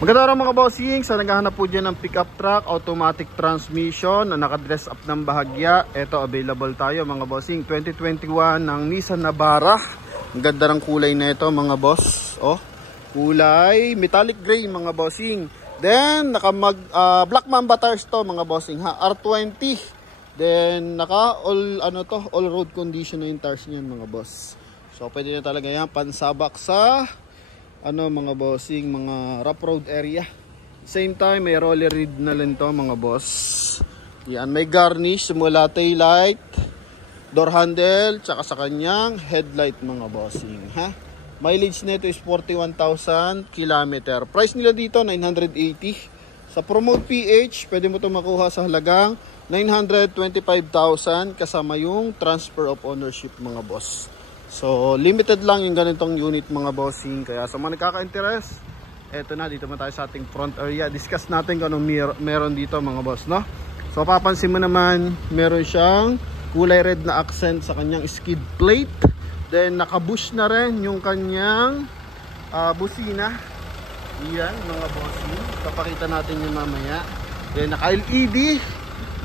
Magandang araw mga bossing. Sa naghahanap po dyan ng pickup truck, automatic transmission na nakadress up ng bahagya, ito available tayo mga bossing. 2021 ng Nissan Navara. Ang ganda ng kulay na ito mga boss. Oh, kulay metallic gray mga bossing. Then naka Black Mamba tires to mga bossing ha, R20. Then naka all road condition na yung tires niyan mga boss. So pwede na talaga yan pansabak sa mga bossing, mga rough road area. Same time may roller lid na rin to mga boss. Yan, may garnish simula tail light, door handle, tsaka sa kanyang headlight mga bossing ha. Mileage nito is 41,000 km. Price nila dito 980. Sa Promote PH pwede mo to makuha sa halagang 925,000 kasama yung transfer of ownership mga boss. So, limited lang yung ganitong unit mga bossing. Kaya sa mga nagkaka-interest, eto na, dito na tayo sa ating front area. Discuss natin kung anong meron dito mga boss, no? So, papansin mo naman, meron siyang kulay red na accent sa kanyang skid plate. Then, naka-bush na rin yung kanyang busina. Yan, mga bossing. Papakita natin yung mamaya. Then, naka-LED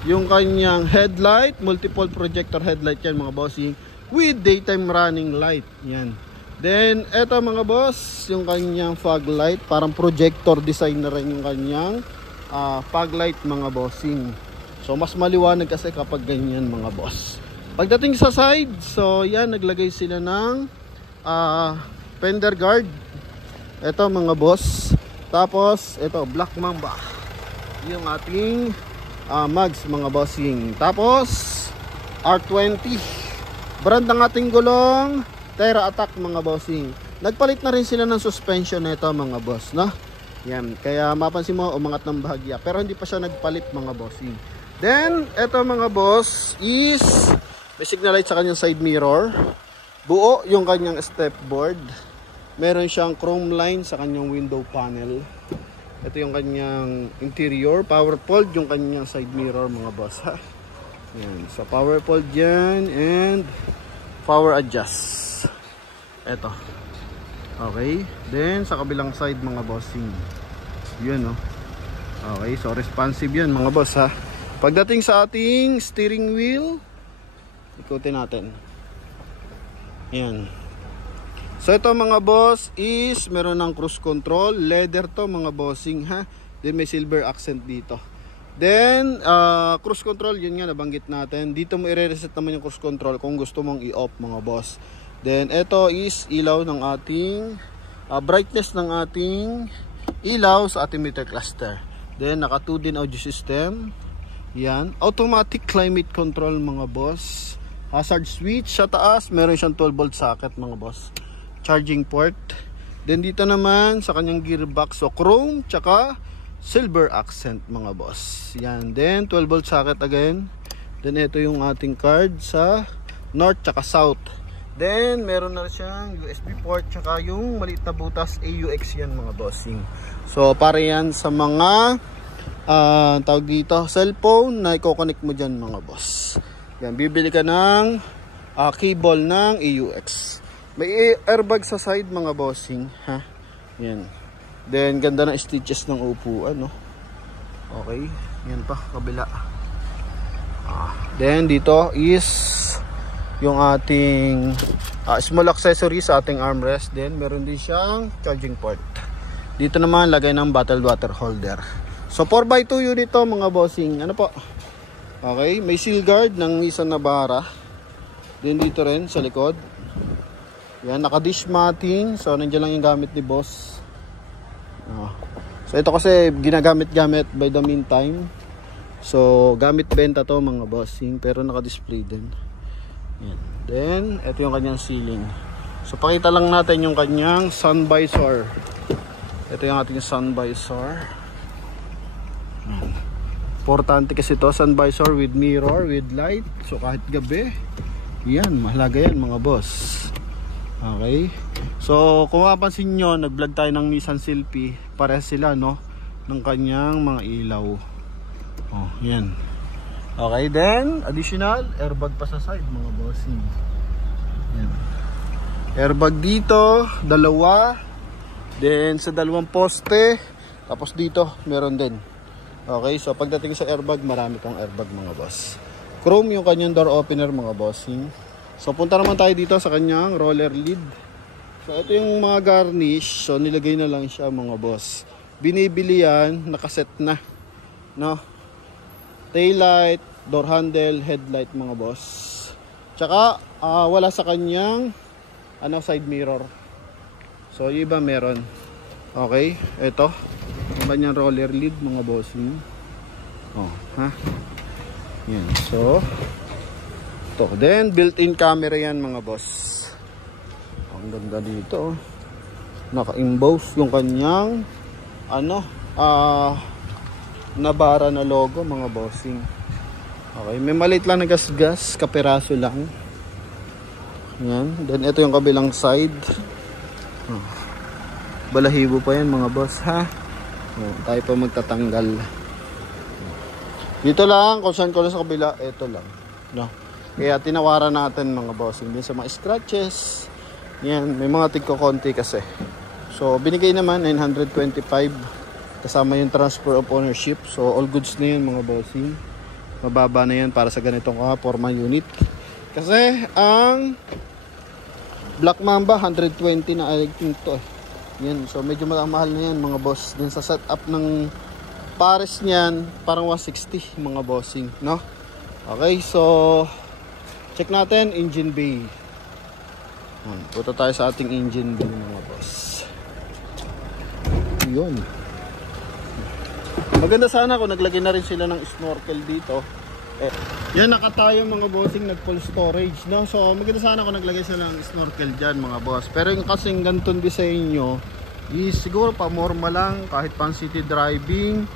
yung kanyang headlight. Multiple projector headlight yan mga bossing, with daytime running light. Yan. Then eto mga boss, yung kanyang fog light, parang projector design na rin yung kanyang fog light mga bossing. So mas maliwanag kasi kapag ganyan mga boss. Pagdating sa side, so yan, naglagay sila ng fender guard. Eto mga boss. Tapos eto Black Mamba yung ating mags mga bossing. Tapos R20 brand ng ating gulong, Terra Attack mga bossing. Nagpalit na rin sila ng suspension nito mga boss, no? Yan, kaya mapansin mo umangat ng bahagya, pero hindi pa siya nagpalit mga bossing. Then, eto mga boss is may signal light sa kanyang side mirror. Buo yung kanyang step board. Meron siyang chrome line sa kanyang window panel. Ito yung kanyang interior, power fold yung kanyang side mirror mga boss ha. Yan, so power fold dyan and power adjust. Eto. Okay, then sa kabilang side mga bossing. Yun oh. Okay, so responsive yan mga boss ha. Pagdating sa ating steering wheel, ikutin natin. Yan. So ito mga boss is meron ng cruise control, leather to mga bossing ha. Then may silver accent dito. Then, cruise control, yun nga nabanggit natin. Dito mo i-reset naman yung cruise control kung gusto mong i-off mga boss. Then, ito is ilaw ng ating, brightness ng ating ilaw sa ating meter cluster. Then, naka 2 din audio system. Yan. Automatic climate control mga boss. Hazard switch sa taas, meron siyang 12 volt socket mga boss. Charging port. Then, dito naman sa kanyang gearbox, so chrome, tsaka silver accent mga boss. Yan. Then 12 volt socket again. Then ito yung ating card sa north tsaka south. Then meron na siyang USB port tsaka yung maliit na butas AUX yan mga bossing. So para yan sa mga tawag dito cellphone na i-connect mo dyan mga boss. Yan. Bibili ka ng cable ng AUX. May airbag sa side mga bossing ha. Yan. Then, ganda ng stitches ng upuan, no? Okay. Yan pa, kabila. Then, dito is yung ating small accessories sa ating armrest. Then, meron din siyang charging port. Dito naman, lagay ng bottled water holder. So, 4x2 unit to, mga bossing. Ano po? Okay. May seal guard ng Nissan Navara. Then, dito rin, sa likod. Yan, naka-dish matting. So, nandiyan lang yung gamit ni boss. So ito kasi ginagamit-gamit by the meantime. So gamit benta to mga bossing, pero naka-display din. Yan. Then ito yung kanyang ceiling. So pakita lang natin yung kanyang sun visor. Ito yung ating sun visor. Yan. Importante kasi to, sun visor with mirror, with light. So kahit gabi, yan, mahalaga yan mga boss. Okay. So, kung mapapansin nyo, nag-vlog tayo ng Nissan Sylphy. Parehas sila, no? Ng kanyang mga ilaw. Oh, yan. Okay, then, additional, airbag pa sa side, mga bossing. Yan. Airbag dito, dalawa. Then, sa dalawang poste, Tapos dito, meron din. Okay, so pagdating sa airbag, marami kang airbag mga boss. Chrome yung kanyang door opener mga bossing. So punta naman tayo dito sa kanyang roller lid. So ito yung mga garnish. So nilagay na lang siya mga boss. Binibili yan, nakaset na. No? Tail light, door handle, headlight mga boss. Tsaka wala sa kanyang side mirror. So yung iba meron. Okay, ito. Yung kanyang roller lid mga bossing. Oh, ha? Yan. So ito. Then built-in camera yan mga boss. Ang ganda dito. Naka-emboss yung kanyang Nabara na logo mga bossing. Okay, may maliit lang na gas-gas, kaperaso lang. Yan. Then ito yung kabilang side. Balahibo pa yan mga boss, ha? Tayo pa magtatanggal. Dito lang, kung saan ko lang sa kabila, ito lang. No? Kaya tinawaran natin mga bossing. Din sa mga scratches. Yan, may mga tigko-konti kasi. So, binigay naman 925 kasama yung transfer of ownership. So, all goods na yun mga bossing. Mababa na yan para sa ganitong forma unit. Kasi, ang Black Mamba, 120 na I think to. Yan, so medyo mahal na yan mga boss. Din sa setup ng pares niyan, parang 160 mga bossing, no? Okay, so check natin engine bay. Punta tayo sa ating engine bay mga boss. Yun. Maganda sana kung naglagay na rin sila ng snorkel dito. Yan, nakatayo mga bossing, nag full storage, no? So maganda sana kung naglagay sila ng snorkel dyan mga boss. Pero yung kasing ganitong design nyo is siguro pa morma lang, kahit pang city driving,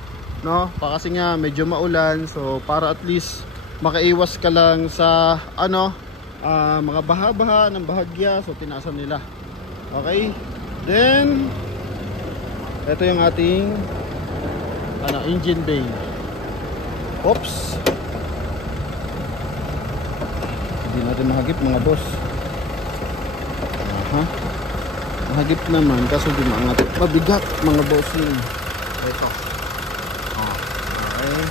no? Pa kasi nga medyo maulan, so para at least makaiwas ka lang sa mga baha-baha ng bahagya, so tinasan nila. Okay, then ito yung ating engine bay. Oops, hindi natin mahagip mga boss. Mahagip naman kaso di maangat, mabigat mga boss. Ito okay.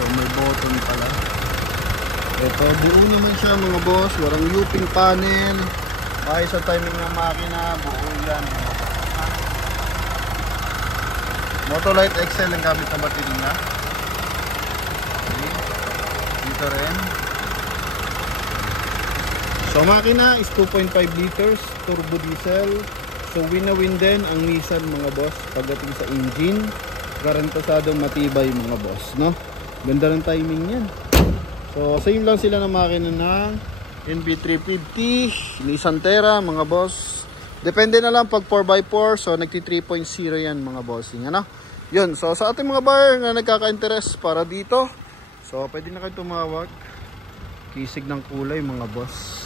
So may button pala. Ito, buo naman siya mga boss. Walang looping panel. Kahit sa timing ng makina, buo yan mga boss. Motolite XL ang gamit na battery niya. Okay. Dito rin. So makina is 2.5 liters turbo diesel. So win na win din ang Nissan mga boss pagdating sa engine. Garantisadong matibay mga boss, no? Ganda ng timing yan. So same lang sila ng makina ng NB350, Nissan Terra mga boss. Depende na lang pag 4x4, so nagti 3.0 yan mga bossing, ano? Yun, so sa ating mga buyer na nagkaka-interest para dito, so pwede na kayo tumawag. Kisig ng kulay mga boss.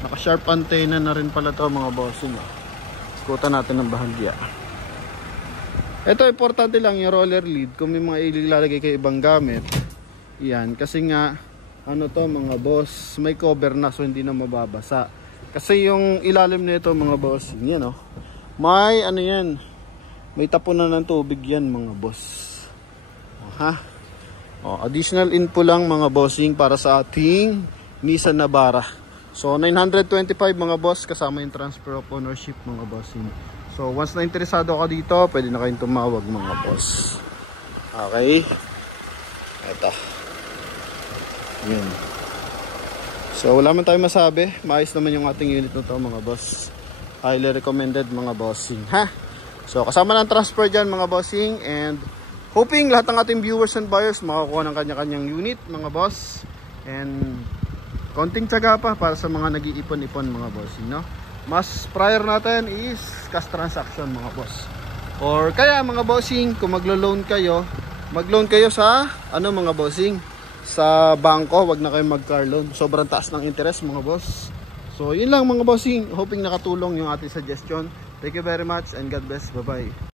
Naka-sharp antenna na rin pala to mga bossing. Ikutan natin ng bahagya. Ito, importante lang yung roller lid. Kung may mga ilalagay kayo ibang gamit, yan, kasi nga to mga boss, may cover na, so hindi na mababasa. Kasi yung ilalim nito mga boss, yan may yan, may tapunan ng tubig yan mga boss. Additional info lang mga bossing para sa ating Nissan Navara. So 925 mga boss kasama yung transfer of ownership mga bossing. So once na interesado ka dito, pwede na kayong tumawag mga boss. Okay, ito yun. So wala man tayong masabi, maayos naman yung ating unit na to mga boss. Highly recommended mga bossing, ha? So kasama ng transfer dyan mga bossing, and hoping lahat ng ating viewers and buyers makakuha ng kanya-kanyang unit mga boss. And konting tiyaga pa para sa mga nag-iipon-ipon mga bossing, no? Mas prior natin is cash transaction mga boss. Or kaya mga bossing, kung maglo-loan kayo, mag-loan kayo sa mga bossing, sa bangko, wag na kayo mag-car loan. Sobrang taas ng interest mga boss. So yun lang mga bossing, hoping nakatulong yung ating suggestion. Thank you very much and God bless. Bye bye.